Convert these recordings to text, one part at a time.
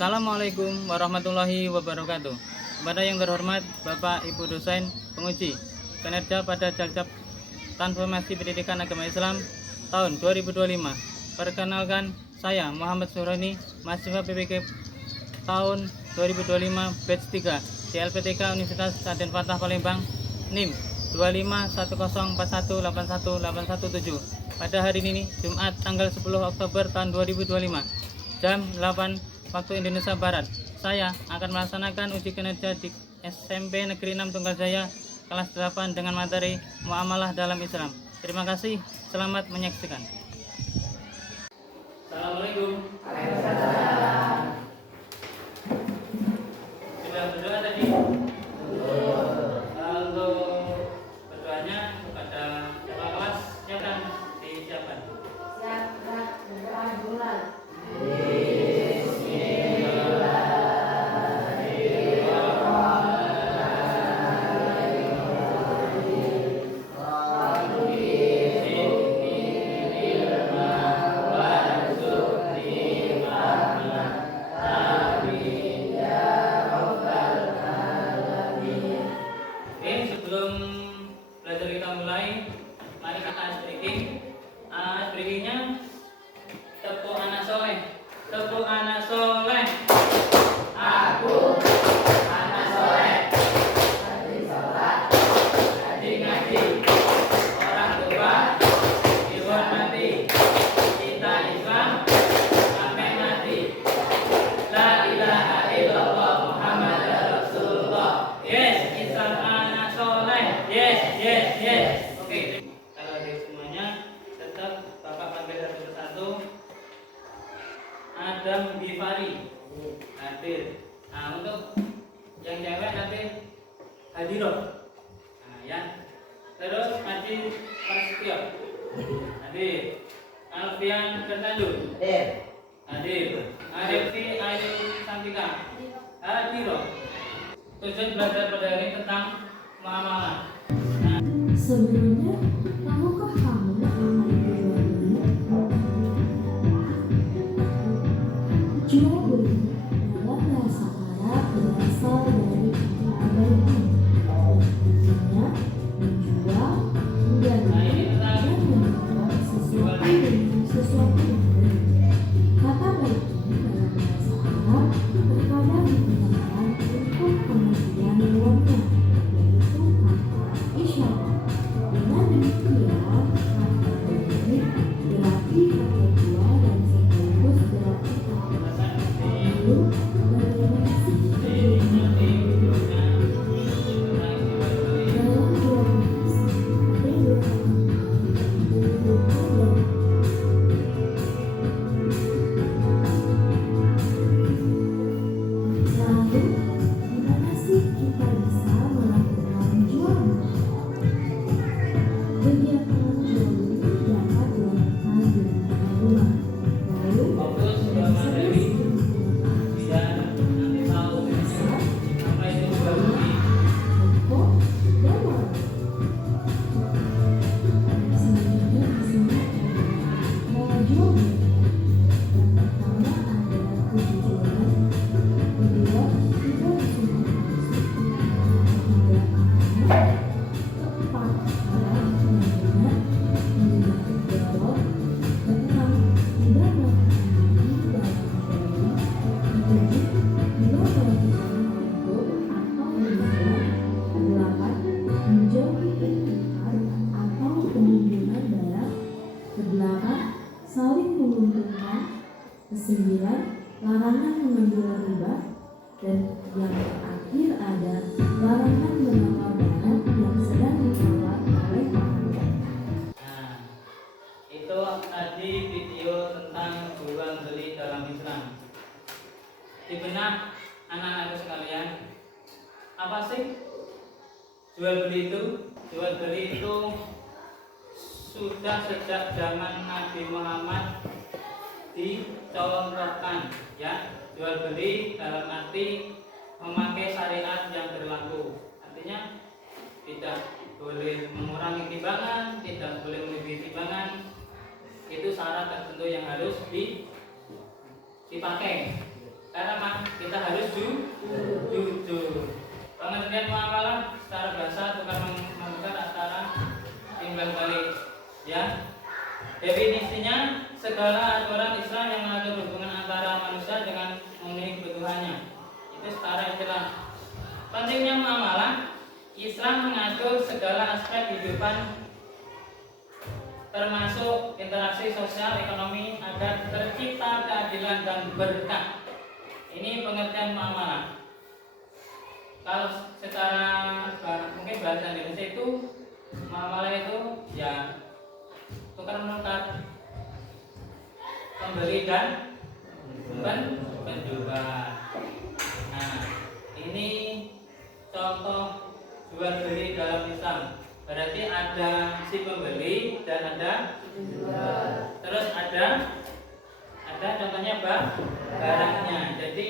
Assalamualaikum warahmatullahi wabarakatuh. Kepada yang terhormat Bapak Ibu dosen penguji kinerja pada Jalcap Transformasi Pendidikan Agama Islam tahun 2025. Perkenalkan, saya Muhammad Surani, mahasiswa PPK tahun 2025 batch 3 di LPTK Universitas Raden Fatah Palembang, NIM 25104181817. Pada hari ini Jumat tanggal 10 Oktober tahun 2025 jam 8 waktu Indonesia Barat, saya akan melaksanakan uji kinerja di SMP Negeri 6 Tunggaljaya kelas 8 dengan materi Muamalah dalam Islam. Terima kasih, selamat menyaksikan. Assalamualaikum. Waalaikumsalam. Sudah berdoa tadi? Untuk berdoanya kepada kepala kelas, silakan disiapkan. Siap, berdoa dulu. Sebelum belajar kita mulai, mari kita breakingnya tepuk anak soleh, tepuk anak soleh. Aku anak soleh, rajin sholat, rajin ngaji, orang tua dihormati, kita Islam sampai mati. La ilaha illallah Muhammad Rasulullah. Yes, Islam anak soleh. Yes. Oke. Kalau ada semuanya, tetap Bapak panggil satu persatu. Adam Bifari hadir. Nah, untuk yang cewek nanti Hadiroh. Nah, ya. Terus Haji Prasetyo hadir. Alfian Bertandu hadir. Arifti Ayu Santika Hadiroh. Tujuan belajar pada hari ini tentang muamalah. Sebelumnya, tahukah kamu apa itu jual beli? Jual beli dalam bahasa Arab berasal dari kata abaini, yang artinya menjual, membeli, dan menukar sesuatu dengan sesuatu yang lain. Kata baini dalam bahasa Arab terkadang digunakan untuk pengertian luarnya, yaitu kata isyarat. Dengan demikian, kata baini berarti kata jual dan sekaligus berarti kata. Lalu, bagaimana sih dalam dua hadis ada dua Lalu, gimana sih kita bisa melakukan jual beli? Kegiatan jual beli dapat dilakukan di rumah. Lalu, Fokus ke materi biar nanti tahu apa itu jual beli. toko, dan warung. Selanjutnya di sini ada pola jual beli. Yang pertama ada kejujuran, kedua tidak disunahkan masuk, ketiga amanah, keempat adalah benar-benar menggunakan jawab, keenam tidak melakukan diri dalam materi, ketujuh tidak melakukan untuk atau berjualan, kedelapan menjauhi ingkar atau pengunjungan barang, kedelapan saling menguntungkan, kesembilan larangan mengambil riba, dan yang terakhir ada larangan menawar barang yang sedang ditawar oleh pelanggan. Nah, itu tadi video tentang jual beli dalam Islam. Di benak anak-anakku sekalian, apa sih jual beli itu? Jual beli itu sudah sejak zaman Nabi Muhammad dicontohkan, ya. Jual beli dalam arti memakai syariat yang berlaku. Artinya tidak boleh mengurangi timbangan, tidak boleh melebihi timbangan. Itu syarat tertentu yang harus dipakai. Karena kita harus jujur. Pengertian muamalah secara bahasa bukan mengikat antara timbal balik. Ya, definisinya segala aturan Islam yang mengatur hubungan antara manusia dengan memiliki kebutuhannya. Itu secara istilah. Pentingnya muamalah, Islam mengatur segala aspek kehidupan termasuk interaksi sosial ekonomi agar tercipta keadilan dan berkah. Ini pengertian muamalah. Kalau secara mungkin bahasa Indonesia itu muamalah itu ya tukar menukar, pembeli dan penjual. Nah, ini contoh jual beli dalam Islam. Berarti ada si pembeli dan ada penjual. Terus ada contohnya barangnya. Jadi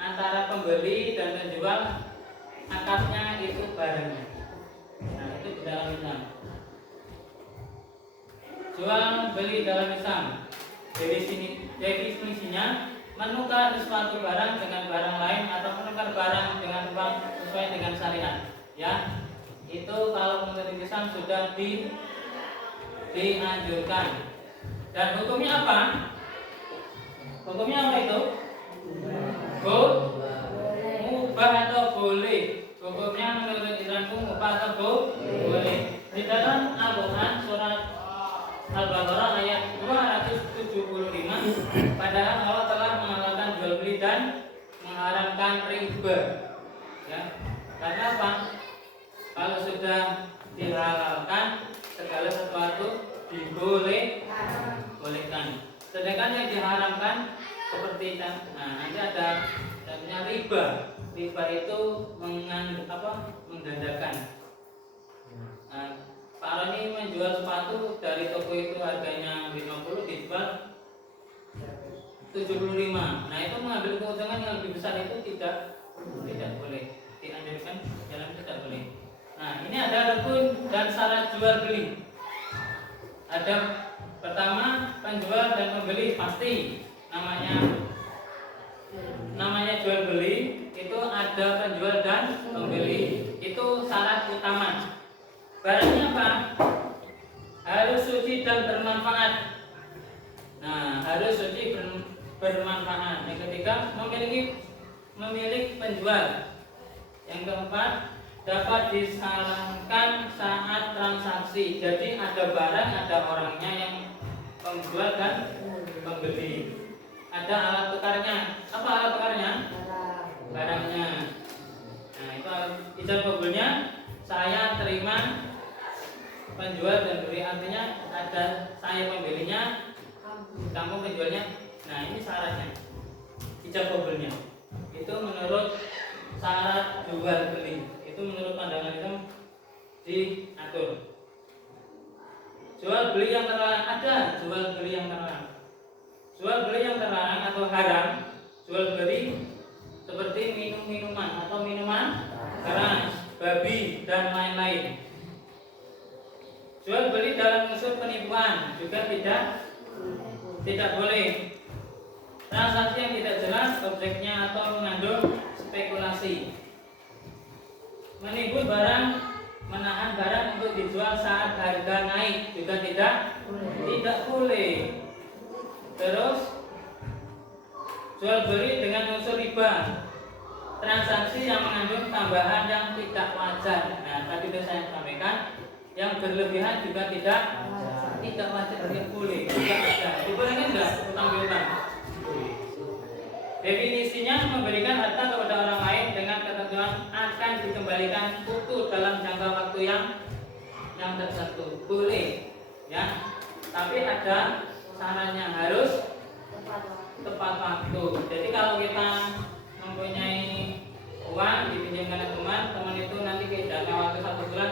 antara pembeli dan penjual akadnya itu barangnya. Nah, itu di dalam Islam. Jual beli dalam Islam. Definisinya menukar suatu barang dengan barang lain atau menukar barang dengan uang sesuai dengan syariat. Ya, itu kalau menurut Islam sudah dianjurkan. Dan hukumnya apa? Hukumnya apa itu? Mubah atau boleh. Hukumnya menurut Islam mubah atau boleh. Di dalam Al-Quran surat Al-Baqarah ayat 275, padahal Allah telah menghalalkan jual beli dan mengharamkan riba. Ya, karena apa? Kalau sudah dihalalkan, segala sesuatu dibolehkan. Sedangkan yang diharamkan seperti nanti ada namanya riba. Riba itu menggandakan. Pak Roni menjual sepatu dari toko itu harganya 50, dijual 75. Nah, itu mengambil keuntungan yang lebih besar itu tidak boleh. Dianjurkan jalan tidak boleh. Nah, ini ada rukun dan syarat jual beli. Ada pertama, penjual dan pembeli pasti namanya jual beli itu ada penjual dan pembeli, itu syarat utama. Barangnya apa? Harus suci dan bermanfaat. Nah, harus suci bermanfaat. Yang ketiga, memiliki penjual. Yang keempat, dapat disalahkan saat transaksi. Jadi ada barang, ada orangnya yang penjual dan pembeli. Ada alat tukarnya. Apa alat tukarnya? Barangnya. Nah, itu ijab kabulnya saya terima penjual dan beli, artinya ada saya pembelinya, kamu penjualnya. Nah, ini syaratnya ijab kabulnya. Itu menurut syarat jual beli. Itu menurut pandangan Islam diatur. Jual beli yang terlarang ada, jual beli yang terlarang. Jual beli yang terlarang atau haram, jual beli seperti minuman atau minuman keras, babi dan lain-lain. Jual beli dalam unsur penipuan juga tidak boleh. Transaksi yang tidak jelas objeknya atau mengandung spekulasi. Menipu barang, menahan barang untuk dijual saat harga naik juga tidak boleh. Terus jual beli dengan unsur riba, transaksi yang mengandung tambahan yang tidak wajar. Nah, tadi sudah saya sampaikan, yang berlebihan juga tidak wajar, tidak boleh. Dibolehkan enggak utang piutang? Definisinya memberikan harta kepada orang lain dengan ketentuan akan dikembalikan utuh dalam jangka waktu yang tertentu. Boleh, ya. Tapi ada syaratnya, harus tepat waktu. Jadi kalau kita mempunyai uang dipinjamkan teman itu nanti jangka waktu 1 bulan,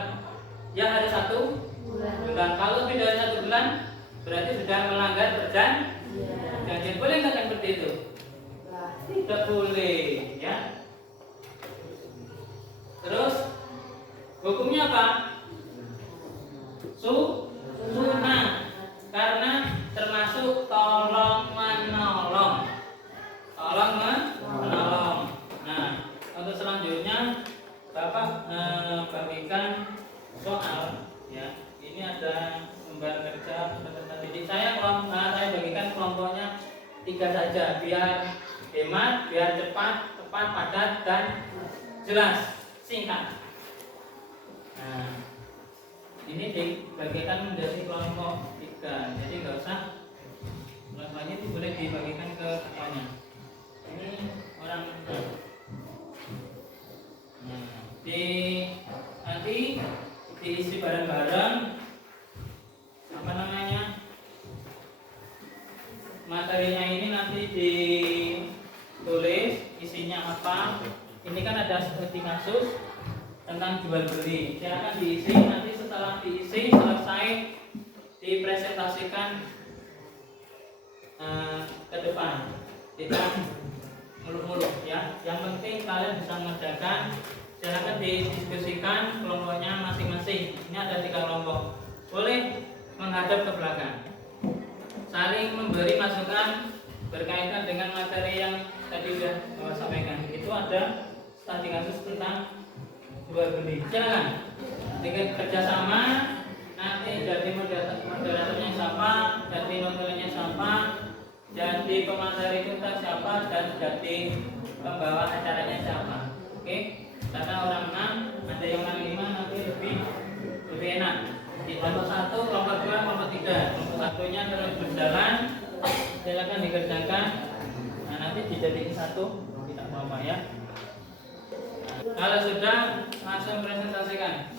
ya harus 1 bulan. Kalau lebih dari 1 bulan berarti sudah melanggar perjanjian. Boleh nggak yang seperti itu? Tidak boleh, ya. Terus hukumnya apa? Sunnah, karena termasuk tolong menolong. tolong menolong. Nah, untuk selanjutnya Bapak bagikan soal ya. Ini ada lembar kerja peserta didik. Saya bagikan kelompoknya 3 saja biar hemat, biar cepat, tepat, padat dan jelas, singkat. Nah, ini dibagikan menjadi kelompok 3. Jadi nggak usah lagi itu boleh dibagikan ke kakaknya. Ini orang nanti diisi bareng-bareng materinya ini nanti ditulis isinya apa. Ini kan ada seperti kasus tentang jual beli. Silakan diisi, nanti setelah diisi selesai dipresentasikan ke depan. Tidak muluk-muluk ya. Yang penting kalian bisa mengerjakan. Silakan didiskusikan kelompoknya masing-masing. Ini ada 3 kelompok. Boleh menghadap ke belakang. Saling memberi masukan berkaitan dengan materi yang tadi sudah Bapak sampaikan. Itu ada studi kasus tentang jual beli. Silakan dengan kerjasama. Nanti jadi moderatornya siapa, jadi notulennya siapa, jadi pemateri kita siapa, dan jadi pembawa acaranya siapa. Oke? Karena orang 6, ada yang orang 5 nanti lebih enak. Di kelompok 1, kelompok 2, kelompok 3. Kelompok 1-nya terus berjalan. Silakan dikerjakan. Nah, nanti dijadikan 1, tidak apa-apa ya. Nah, kalau sudah langsung presentasikan.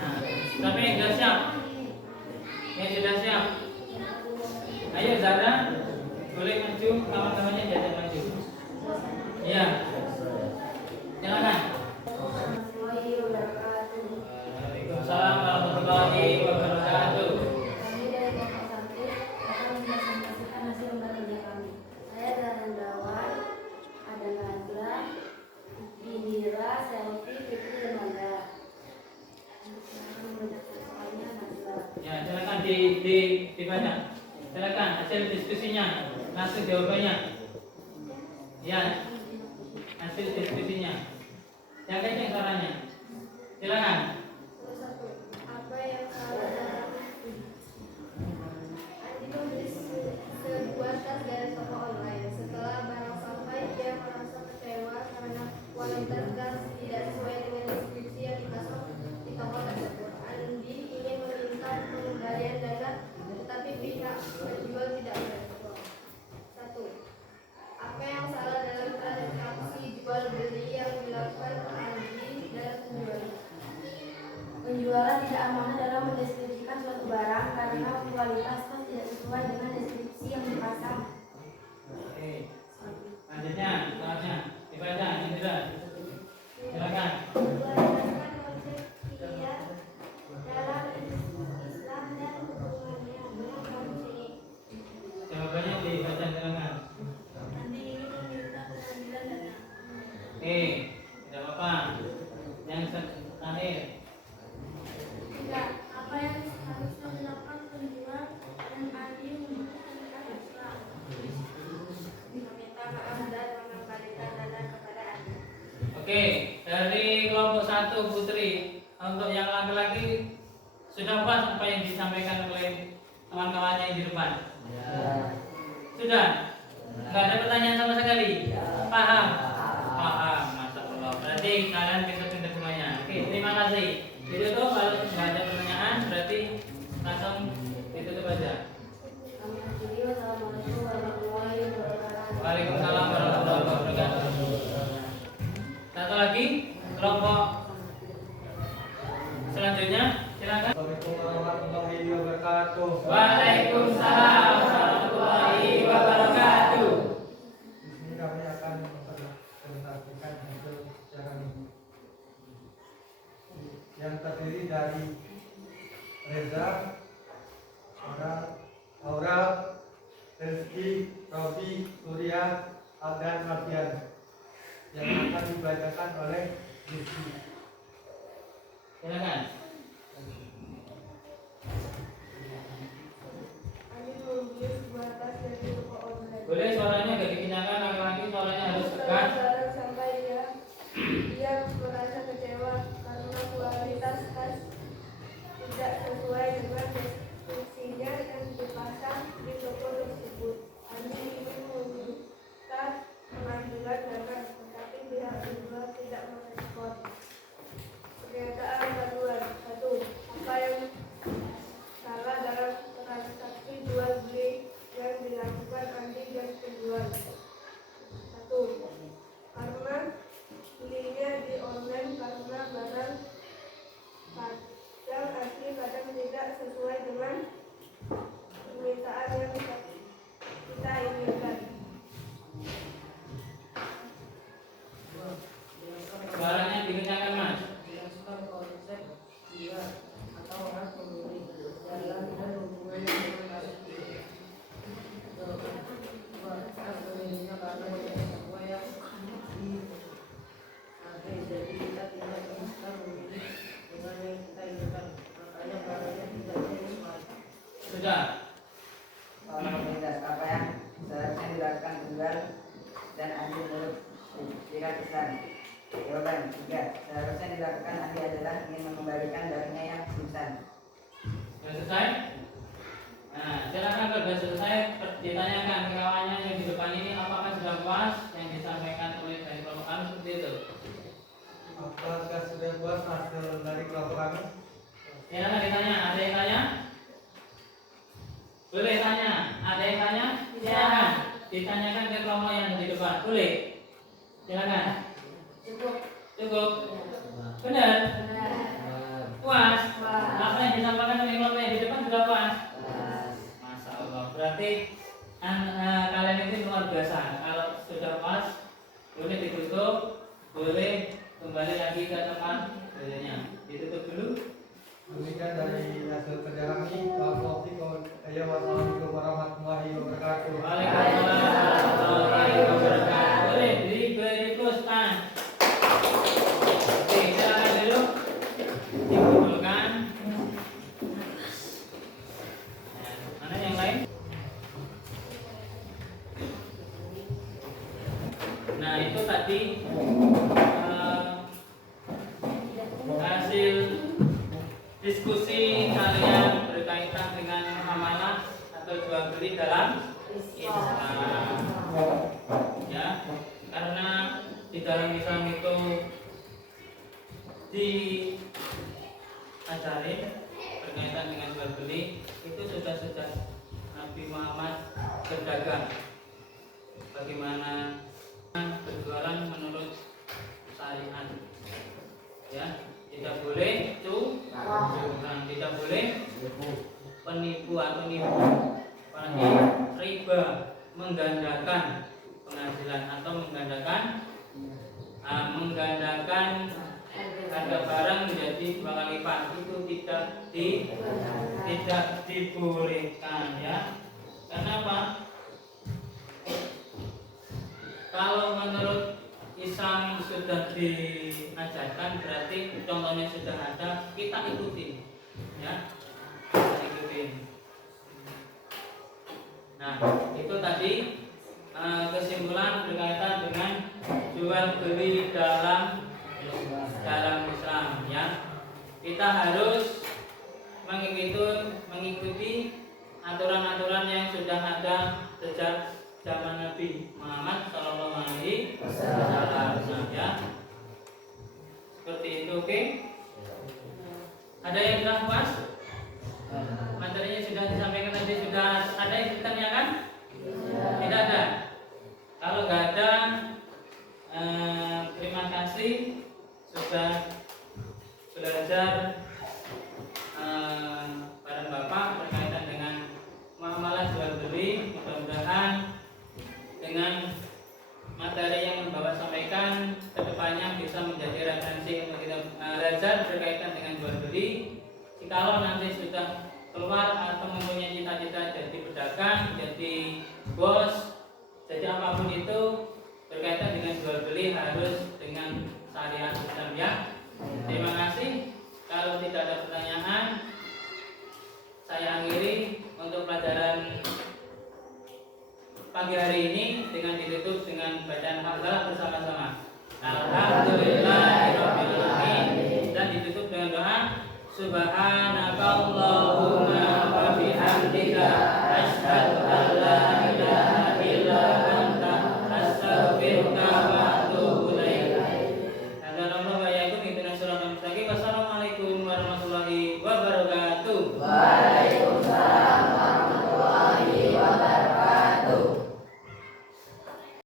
Nah, tapi yang sudah siap? Yang sudah siap? Ayo Zara, boleh maju, kawan-kawannya diajak maju. Iya. Silakan. Waalaikumsalam warahmatullahi wabarakatuh. Kami dari kelompok 1 akan mempresentasikan hasil lembar kerja kami. Saya adalah Rendawan, ada Nazla, Indira, Selvi, Fitri, dan Manda. Akan membacakan soalnya Nazla. Ya, silakan dibaca. Silakan hasil diskusinya, langsung jawabannya. Ya, hasil diskusinya. Yang kenceng suaranya. Silakan. Apa yang salah dalam Andi membeli sebuah tas dari toko online. Setelah barang sampai, dia merasa kecewa karena kualitas tas tidak sesuai dengan deskripsi yang dipasang di toko tersebut. Andi ingin meminta pengembalian dana, tetapi pihak penjual tidak merespon. 1. Apa yang salah dalam transaksi jual beli yang dilakukan Andi dan penjual? Penjualan tidak amanah dalam mendeskripsikan suatu barang karena kualitas tas tidak sesuai dengan deskripsi yang dipasang. Oke. Lanjutnya, soalnya dibaca, Indra. Silakan. Menjelaskan konsep fidyah dalam Islam dan hubungannya dengan konsep. Jawabannya dibaca, silakan. Andi ingin meminta pengambilan dana. Oke, tidak apa-apa. Yang terakhir. 3. Apa yang harusnya dilakukan penjual dan Andi menggunakan Islam? Meminta maaf dan mengembalikan dana kepada Andi. Oke, dari kelompok 1 Putri. Untuk yang laki-laki sudah pas apa yang disampaikan oleh kawan-kawannya yang di depan? Sudah? Enggak ada pertanyaan sama sekali? Paham? Paham, masyaallah. Berarti kalian pintar-pintar semuanya. Oke, terima kasih. Ditutup, kalau nggak ada pertanyaan berarti langsung ditutup aja. Kami akhiri, wassalamualaikum warahmatullahi wabarakatuh. Waalaikumsalam warahmatullahi wabarakatuh. Satu lagi kelompok selanjutnya, silakan. Assalamualaikum warahmatullahi wabarakatuh. Waalaikumsalam warahmatullahi wabarakatuh. Di sini kami akan mempresentasikan hasil secara ini yang terdiri dari Reza, Aura, Rizky, Robi, Surya, dan Mardian yang akan dibacakan oleh Rizky. Silakan. Andi membeli sebuah tas dari toko online. Boleh suaranya agak dikencangkan laki-laki, suara dan ahli menurut syariat Islam? Jawaban 3. Seharusnya dilakukan ahli adalah ingin mengembalikan darahnya yang pingsan. Sudah selesai? Nah, silakan kalau sudah selesai ditanyakan ke kawannya yang di depan ini apakah sudah puas yang disampaikan oleh dari kelompok kami seperti itu. Apakah sudah puas hasil dari kelompok kami? Silakan ditanya. Ada yang tanya? Boleh tanya. Ada yang tanya? Silakan. Ditanyakan ke kelompok yang di depan. Boleh. Silakan. Cukup. Benar. Puas. Apa yang disampaikan oleh kelompok yang di depan sudah puas. Masya Allah. Berarti kalian itu luar biasa. Kalau sudah puas, boleh ditutup, boleh kembali lagi ke tempat belajarnya. Ditutup dulu. Demikian dari hasil kerja kami. Wassalamualaikum warahmatullahi wabarakatuh. Waalaikumsalam warahmatullahi wabarakatuh. Boleh diberi puspan. Oke, silakan dulu. Dikumpulkan. Mana yang lain? Nah, itu tadi hasil diskusi kalian berkaitan dengan muamalah atau jual beli dalam Islam. Ya, karena di dalam Islam itu diajarin berkaitan dengan jual beli itu sudah Nabi Muhammad berdagang. Bagaimana berjualan menurut syariat. Ya, tidak boleh curang, tidak boleh penipu atau nipu, apalagi riba, menggandakan penghasilan atau menggandakan harga barang menjadi 2 kali lipat, itu tidak dibolehkan, ya. Kenapa? Kalau menurut Islam sudah diajarkan, berarti contohnya sudah ada, kita ikutin, ya, kita ikutin. Nah, itu tadi kesimpulan berkaitan dengan jual beli dalam Islam, ya. Kita harus mengikuti aturan-aturan yang sudah ada sejak zaman Nabi Muhammad Shallallahu Alaihi Wasallam, ya. Seperti itu, oke? Ada yang sudah puas? Materinya sudah disampaikan tadi, sudah ada yang ditanyakan? Tidak ada. Kalau nggak ada, terima kasih sudah belajar bareng Bapak berkaitan dengan muamalah jual beli. Mudah-mudahan dengan materi yang Bapak sampaikan kedepannya bisa menjadi referensi untuk kita belajar berkaitan dengan jual beli. Jikalau nanti sudah keluar atau mempunyai cita-cita jadi pedagang, jadi bos, jadi apapun itu berkaitan dengan jual beli harus dengan syariat Islam, ya. Terima kasih. Kalau tidak ada pertanyaan, saya akhiri untuk pelajaran pagi hari ini dengan ditutup dengan bacaan hamdalah bersama-sama. Alhamdulillahirabbil alamin, dan ditutup dengan doa subhanakallahumma wa bihamdika